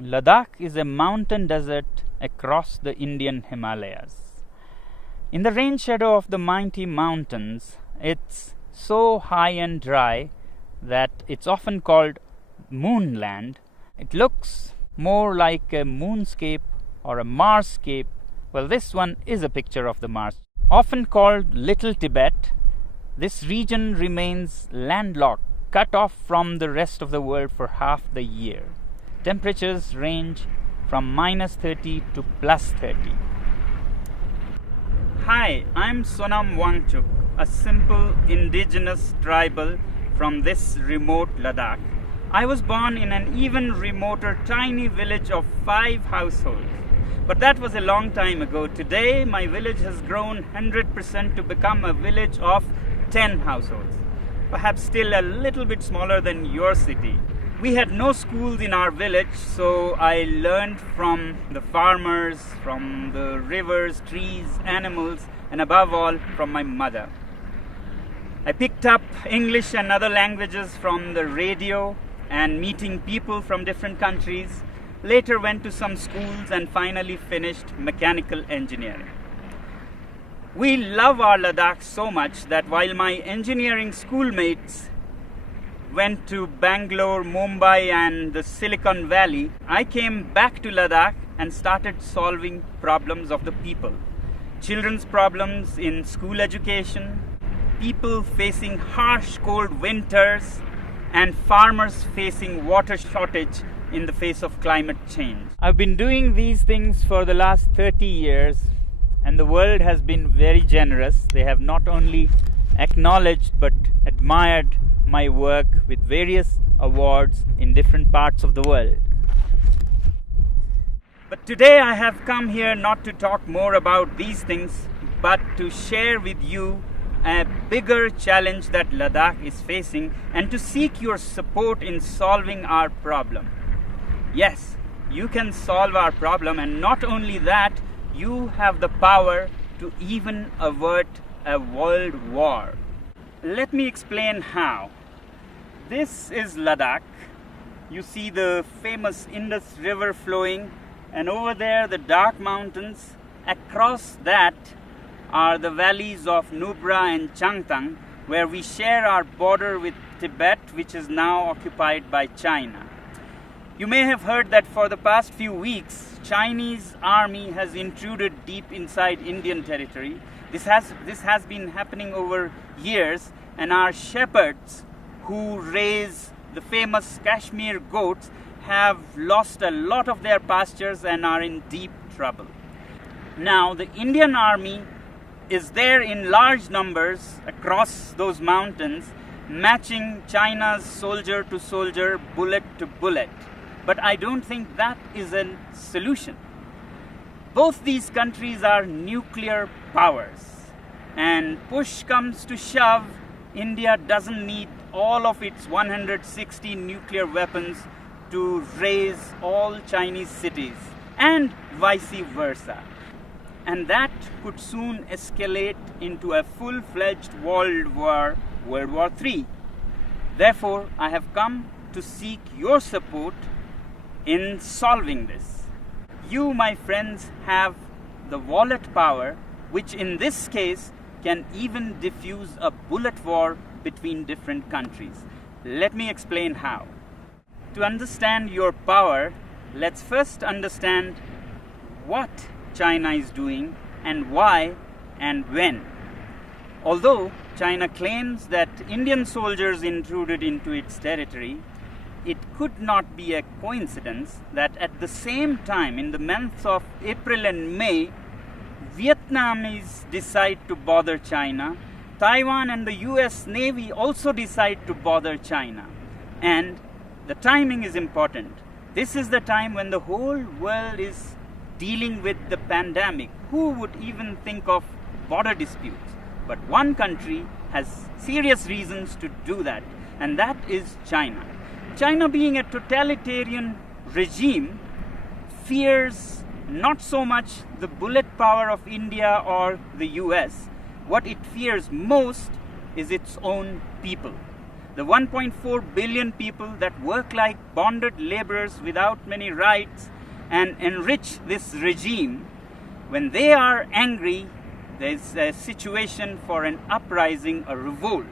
Ladakh is a mountain desert across the Indian Himalayas. In the rain shadow of the mighty mountains, it's so high and dry that it's often called moonland. It looks more like a moonscape or a Marsscape. Well, this one is a picture of the Mars. Often called Little Tibet, this region remains landlocked, cut off from the rest of the world for half the year. Temperatures range from -30 to +30. Hi, I'm Sonam Wangchuk, a simple indigenous tribal from this remote Ladakh. I was born in an even remoter tiny village of 5 households. But that was a long time ago. Today, my village has grown 100% to become a village of 10 households. Perhaps still a little bit smaller than your city. We had no schools in our village, so I learned from the farmers, from the rivers, trees, animals, and above all, from my mother. I picked up English and other languages from the radio and meeting people from different countries. Later went to some schools and finally finished mechanical engineering. We love our Ladakh so much that while my engineering schoolmates went to Bangalore, Mumbai and the Silicon Valley, I came back to Ladakh and started solving problems of the people. Children's problems in school education, people facing harsh cold winters, and farmers facing water shortage in the face of climate change. I've been doing these things for the last 30 years and the world has been very generous. They have not only acknowledged but admired my work with various awards in different parts of the world. But today I have come here not to talk more about these things but to share with you a bigger challenge that Ladakh is facing and to seek your support in solving our problem. Yes, you can solve our problem, and not only that, you have the power to even avert a world war. Let me explain how. This is Ladakh. You see the famous Indus River flowing, and over there the dark mountains. Across that are the valleys of Nubra and Changtang, where we share our border with Tibet, which is now occupied by China. You may have heard that for the past few weeks, Chinese army has intruded deep inside Indian territory. This has been happening over years, and our shepherds who raise the famous Kashmir goats have lost a lot of their pastures and are in deep trouble. Now, the Indian army is there in large numbers across those mountains, matching China's soldier to soldier, bullet to bullet. But I don't think that is a solution. Both these countries are nuclear powers. And push comes to shove, India doesn't need all of its 160 nuclear weapons to raise all Chinese cities, and vice versa. And that could soon escalate into a full-fledged world war, World War III. Therefore, I have come to seek your support in solving this. You, my friends, have the wallet power, which in this case can even diffuse a bullet war between different countries. Let me explain how. To understand your power, let's first understand what China is doing and why and when. Although China claims that Indian soldiers intruded into its territory, it could not be a coincidence that at the same time, in the months of April and May, Vietnamese decide to bother China. Taiwan and the US Navy also decide to bother China. And the timing is important. This is the time when the whole world is dealing with the pandemic. Who would even think of border disputes? But one country has serious reasons to do that, and that is China. China, being a totalitarian regime, fears not so much the bullet power of India or the US. What it fears most is its own people. the 1.4 billion people that work like bonded laborers without many rights and enrich this regime, when they are angry, there's a situation for an uprising, a revolt.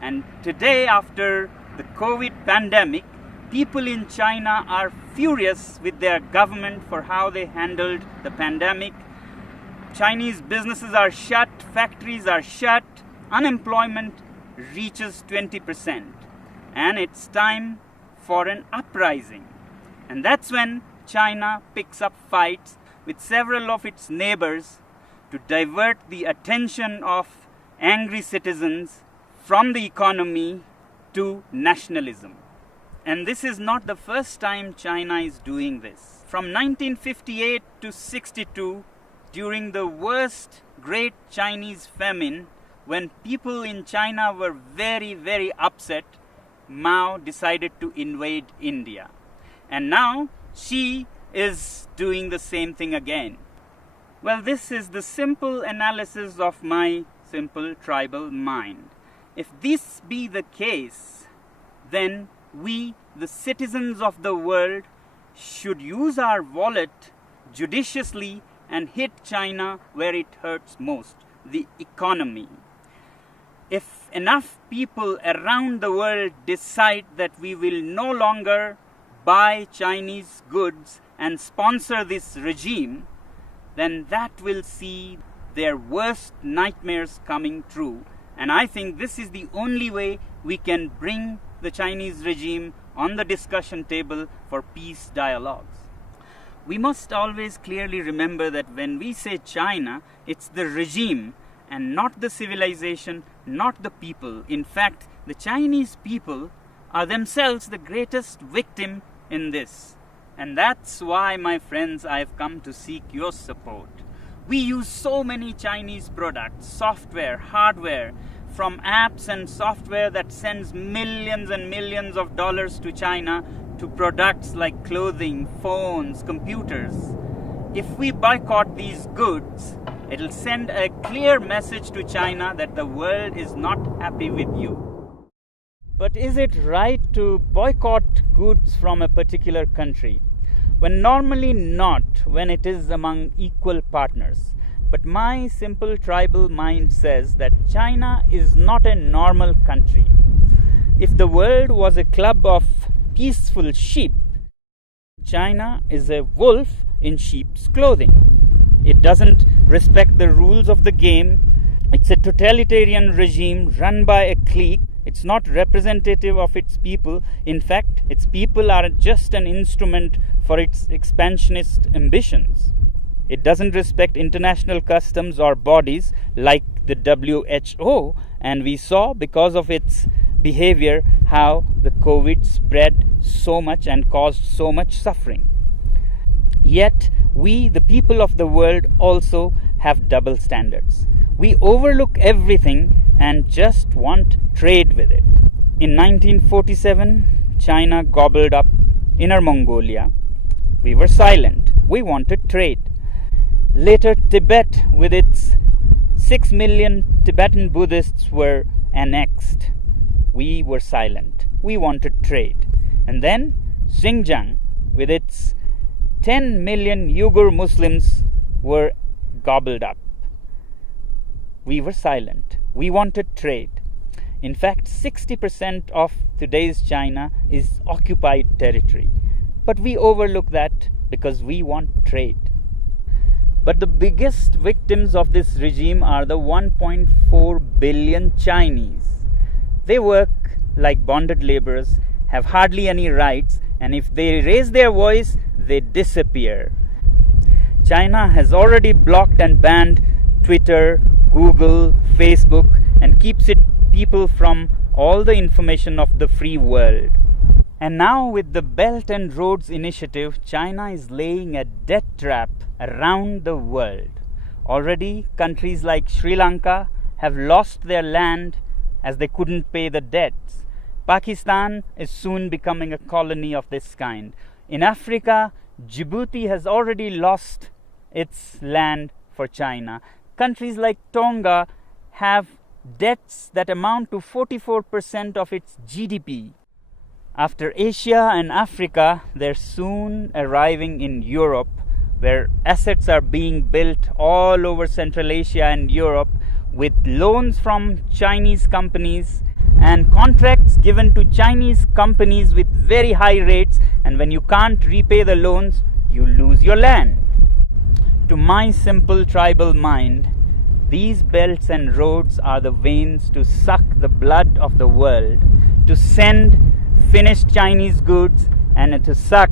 And today, after the COVID pandemic, people in China are furious with their government for how they handled the pandemic. Chinese businesses are shut, factories are shut, unemployment reaches 20%. And it's time for an uprising. And that's when China picks up fights with several of its neighbors to divert the attention of angry citizens from the economy to nationalism. And this is not the first time China is doing this. From 1958 to 62, during the worst great Chinese famine, when people in China were very, very upset, Mao decided to invade India. And now Xi is doing the same thing again. Well, this is the simple analysis of my simple tribal mind. If this be the case, then we, the citizens of the world, should use our wallet judiciously and hit China where it hurts most, the economy. If enough people around the world decide that we will no longer buy Chinese goods and sponsor this regime, then that will see their worst nightmares coming true. And I think this is the only way we can bring the Chinese regime on the discussion table for peace dialogues. We must always clearly remember that when we say China, it's the regime and not the civilization, not the people. In fact, the Chinese people are themselves the greatest victim in this. And that's why, my friends, I've come to seek your support. We use so many Chinese products, software, hardware, from apps and software that sends millions and millions of dollars to China to products like clothing, phones, computers. If we boycott these goods, it'll send a clear message to China that the world is not happy with you. But is it right to boycott goods from a particular country? When normally not, when it is among equal partners. But my simple tribal mind says that China is not a normal country. If the world was a club of peaceful sheep, China is a wolf in sheep's clothing. It doesn't respect the rules of the game. It's a totalitarian regime run by a clique. It's not representative of its people. In fact, its people are just an instrument for its expansionist ambitions. It doesn't respect international customs or bodies like the WHO, and we saw because of its behavior how the COVID spread so much and caused so much suffering. Yet, we, the people of the world, also have double standards. We overlook everything and just want trade with it. In 1947, China gobbled up Inner Mongolia. We were silent. We wanted trade. Later, Tibet, with its 6 million Tibetan Buddhists, were annexed. We were silent. We wanted trade. And then Xinjiang, with its 10 million Uyghur Muslims, were gobbled up. We were silent. We wanted trade. In fact, 60% of today's China is occupied territory. But we overlook that because we want trade. But the biggest victims of this regime are the 1.4 billion Chinese. They work like bonded laborers, have hardly any rights, and if they raise their voice, they disappear. China has already blocked and banned Twitter, Google, Facebook, and keeps its people from all the information of the free world. And now with the Belt and Roads Initiative, China is laying a debt trap around the world. Already, countries like Sri Lanka have lost their land as they couldn't pay the debts. Pakistan is soon becoming a colony of this kind. In Africa, Djibouti has already lost its land for China. Countries like Tonga have debts that amount to 44% of its GDP. After Asia and Africa, they're soon arriving in Europe, where assets are being built all over Central Asia and Europe with loans from Chinese companies and contracts given to Chinese companies with very high rates, and when you can't repay the loans, you lose your land. To my simple tribal mind, these belts and roads are the veins to suck the blood of the world, to send finished Chinese goods and to suck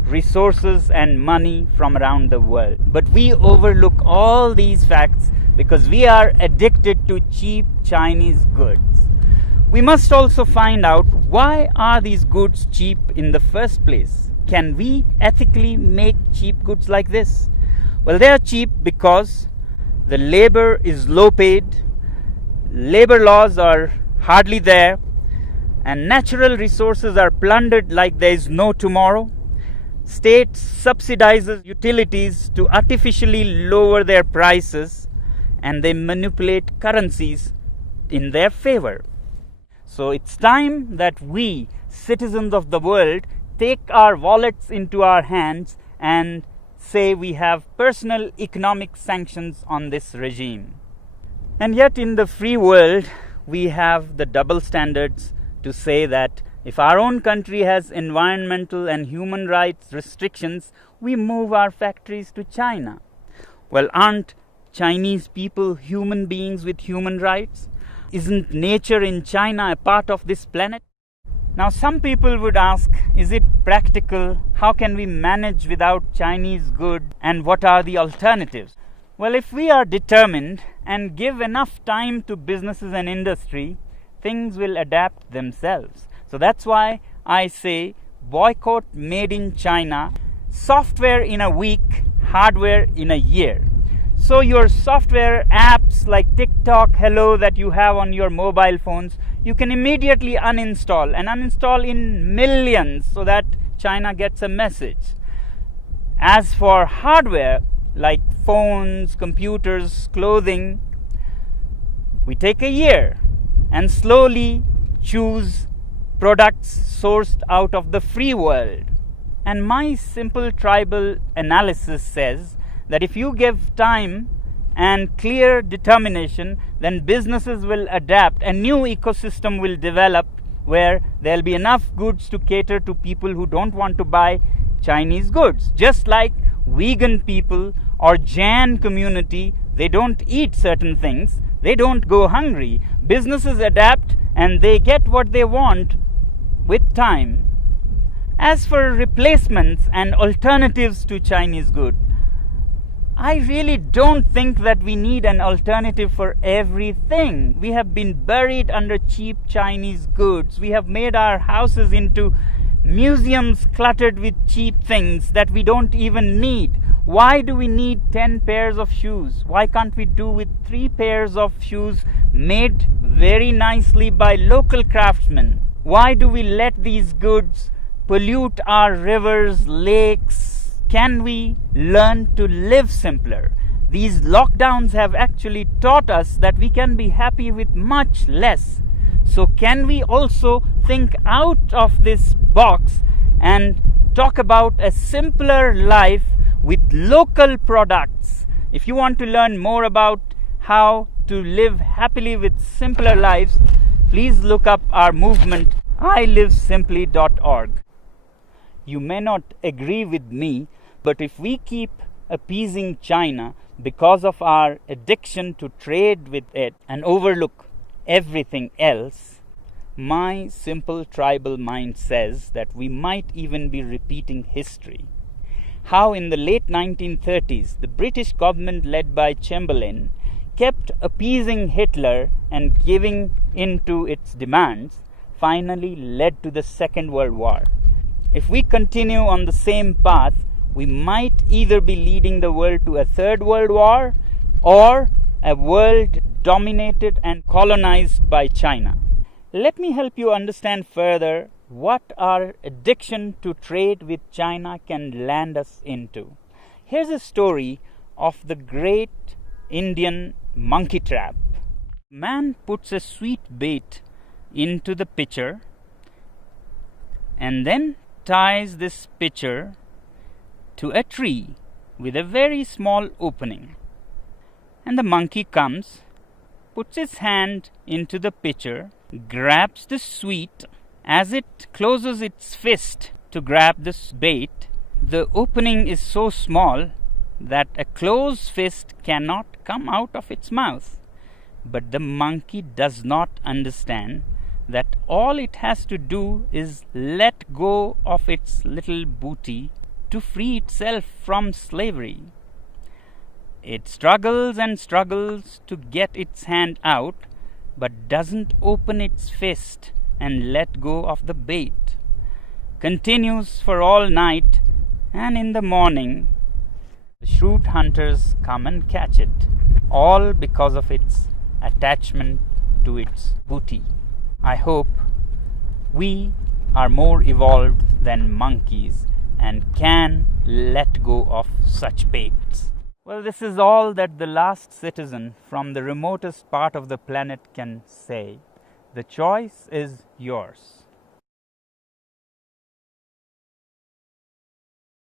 resources and money from around the world. But we overlook all these facts because we are addicted to cheap Chinese goods. We must also find out, why are these goods cheap in the first place? Can we ethically make cheap goods like this? Well, they are cheap because the labor is low paid, labor laws are hardly there, and natural resources are plundered like there is no tomorrow. State subsidizes utilities to artificially lower their prices, and they manipulate currencies in their favor. So it's time that we, citizens of the world, take our wallets into our hands and say we have personal economic sanctions on this regime. And yet in the free world, we have the double standards to say that if our own country has environmental and human rights restrictions, we move our factories to China. Well, aren't Chinese people human beings with human rights? Isn't nature in China a part of this planet? Now, some people would ask, is it practical? How can we manage without Chinese goods? And what are the alternatives? Well, if we are determined and give enough time to businesses and industry, things will adapt themselves. So that's why I say boycott made in China, software in a week, hardware in a year. So your software apps like TikTok, Hello that you have on your mobile phones, you can immediately uninstall and uninstall in millions so that China gets a message. As for hardware like phones, computers, clothing, we take a year and slowly choose products sourced out of the free world. And my simple tribal analysis says that if you give time and clear determination, then businesses will adapt. A new ecosystem will develop where there'll be enough goods to cater to people who don't want to buy Chinese goods. Just like vegan people or Jain community, they don't eat certain things, they don't go hungry. Businesses adapt and they get what they want with time. As for replacements and alternatives to Chinese goods, I really don't think that we need an alternative for everything. We have been buried under cheap Chinese goods. We have made our houses into museums cluttered with cheap things that we don't even need. Why do we need 10 pairs of shoes? Why can't we do with 3 pairs of shoes made very nicely by local craftsmen? Why do we let these goods pollute our rivers, lakes? Can we learn to live simpler? These lockdowns have actually taught us that we can be happy with much less. So can we also think out of this box and talk about a simpler life with local products? If you want to learn more about how to live happily with simpler lives, please look up our movement, ilivesimply.org. You may not agree with me, but if we keep appeasing China because of our addiction to trade with it and overlook everything else, my simple tribal mind says that we might even be repeating history. How in the late 1930s, the British government led by Chamberlain kept appeasing Hitler and giving in to its demands, finally led to the Second World War. If we continue on the same path, we might either be leading the world to a third world war or a world dominated and colonized by China. Let me help you understand further what our addiction to trade with China can land us into. Here's a story of the great Indian monkey trap. Man puts a sweet bait into the pitcher and then ties this pitcher to a tree with a very small opening. And the monkey comes, puts his hand into the pitcher, grabs the sweet. As it closes its fist to grab this bait, the opening is so small that a closed fist cannot come out of its mouth. But the monkey does not understand that all it has to do is let go of its little booty to free itself from slavery. It struggles and struggles to get its hand out, but doesn't open its fist and let go of the bait. Continues for all night, and in the morning, the shrewd hunters come and catch it, all because of its attachment to its booty. I hope we are more evolved than monkeys and can let go of such baits. Well, this is all that the last citizen from the remotest part of the planet can say. The choice is yours.